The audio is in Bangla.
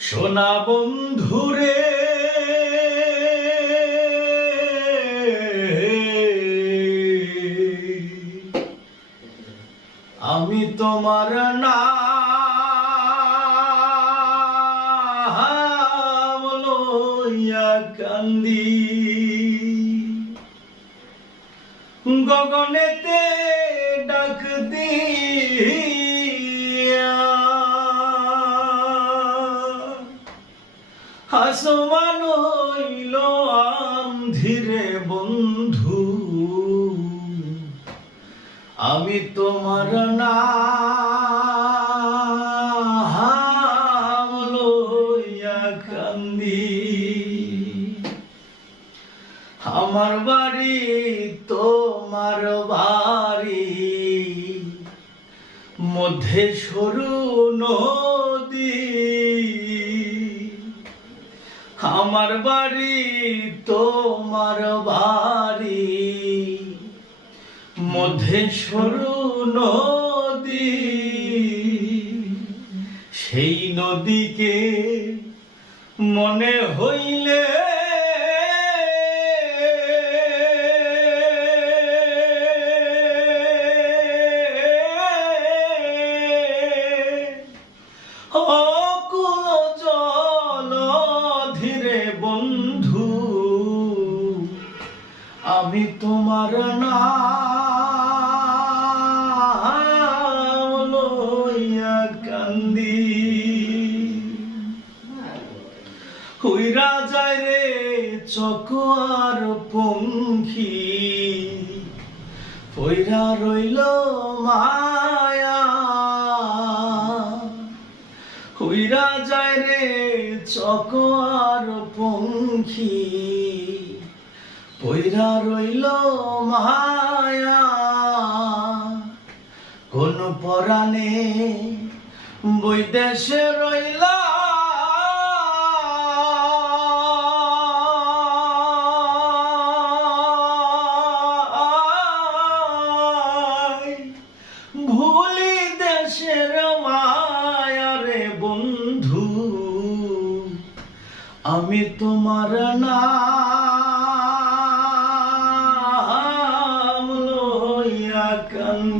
সোনা বন্ধুরে আমি তোমার নাম লইয়া কান্দি। গগনেতে ডাক দিয়া আসমান হইল ধীরে বন্ধু। আমি তোমার লইয়া কান্দি। আমার বাড়ি তোমার বাড়ি। মধ্যে সরু নদী আমার বাড়ি তোমার বাড়ি। মধ্যে সরু নদী সেই নদীকে মনে হইলে আমি তোমার নাম লইয়া কান্দি। হইরা যায় রে চকুয়ার পঙ্খী। পইরা রইল মায়া। হইরা যায় রে চকুয়ার পঙ্খী। পইরা রইল মায়া। কোন পরাণে বৈদেশে রইলা। ভুলি দেশের মায়ারে বন্ধু আমি তোমার নাম